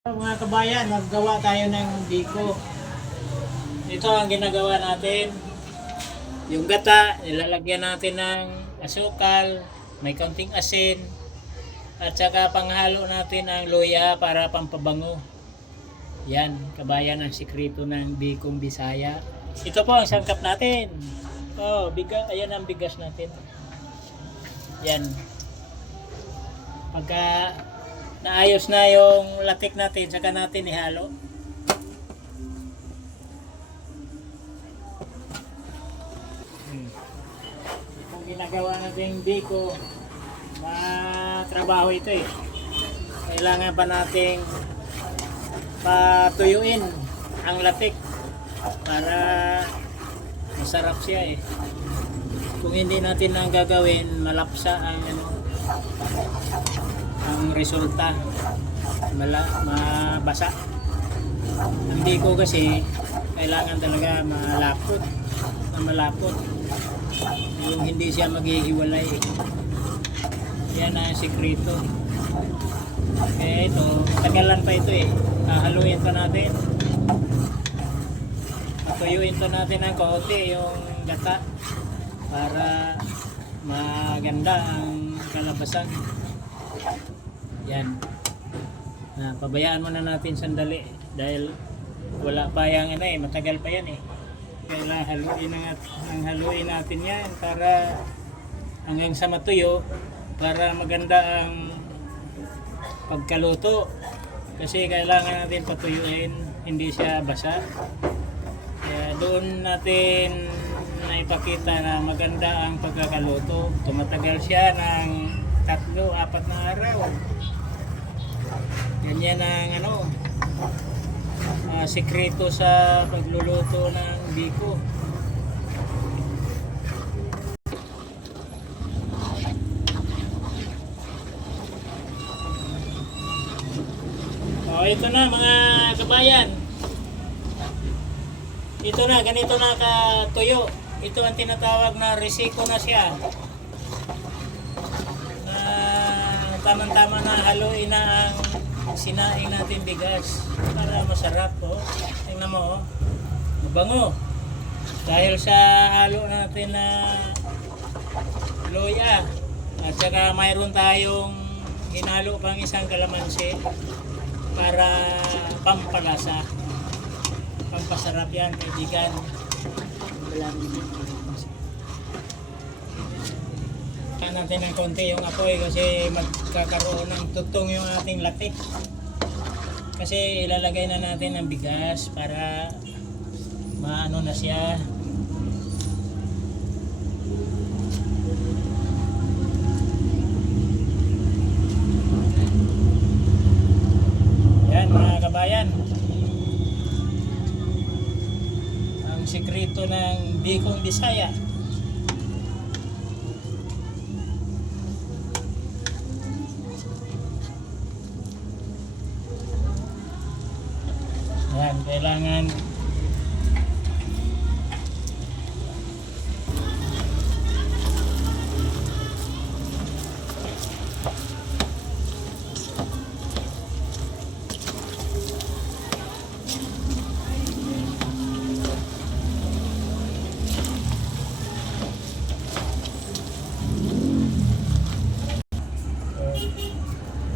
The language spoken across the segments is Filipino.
Mga kabayan, naggawa tayo ng biko. Ito ang ginagawa natin. Yung gata, nilalagyan natin ng asukal, may kaunting asin, at saka panghalo natin ang luya para pampabango. Yan, kabayan, ang sikreto ng bikong Bisaya. Ito po ang sangkap natin. Ayan ang bigas natin. Yan. Pagka naayos na yung latik natin, saka natin ihalo. Kung ginagawa natin biko, matrabaho ito eh. Kailangan pa nating patuyuin ang latik para masarap siya eh. Kung hindi natin ang gagawin, malapsa ang resulta, mabasa. Ang biko kasi kailangan talaga malapot, yung hindi siya maghihiwalay. Yan ang sikreto. Kaya ito, tagalan pa ito eh. Haluin pa natin, patuyuin pa natin ng kaunti yung gata para maganda ang kalabasan. Yan. Pabayaan muna natin sandali dahil wala pa yang matagal pa yan eh. Kailangan haluin natin yan para hanggang sa matuyo para maganda ang pagkaluto. Kasi kailangan natin patuyuin, hindi siya basa. Kaya doon natin naipakita na maganda ang pagkakaluto. Tumatagal siya ng 3-4 na araw. Ganyan ang sikreto sa pagluluto ng biko. Ito na mga kabayan. Ito na, ganito na katuyo. Ito ang tinatawag na risiko na siya. Tamang-tama na haluin na ang sinaing natin bigas para masarap. Tingnan mo, mabango. Dahil sa halo natin na luya at saka mayroon tayong hinalo pang isang kalamansi para pampalasa, pampasarap yan, kaibigan. Natin ng konti yung apoy kasi magkakaroon ng tutong yung ating latik. Kasi ilalagay na natin ang bigas para maano na siya. Yan mga kabayan, ang sikreto ng bikong Bisaya. Yan, kailangan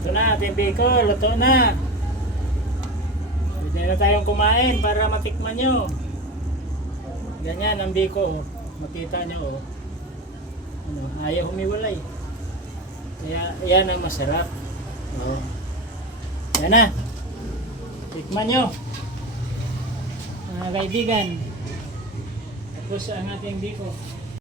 ito na, ating biko, luto na. Pwede na tayong kumain para matikman nyo. Ganyan ang biko. Makita nyo ayaw humiwalay. Kaya yan ang masarap. Yan na. Tikman nyo mga kaibigan. Tapos ang ating biko.